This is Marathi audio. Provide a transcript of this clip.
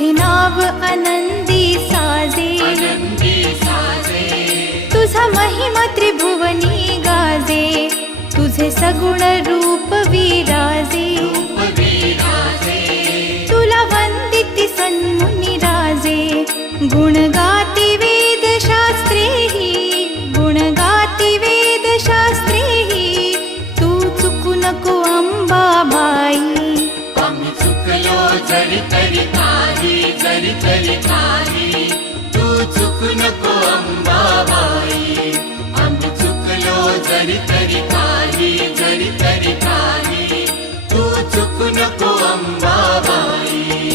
तुझे नाव आनंदी साजे, तुझा महिमा त्रिभुवनी गाजे, तुझे सगुण रूप विराजे, तुला वंदिती सन्मुनी राजे, गुण गाती वेद शास्त्रेहि, गुण गाती वेद शास्त्रेहि, तू चुकू नको अंबाबाई. आम्ही चुकलो जरी तरी काही, जरी तरी काही, तू चुकू नको अंबाबाई. आम्ही चुकलो जरी तरी काही, जरी तरी काही, तू चुकू नको अंबाबाई.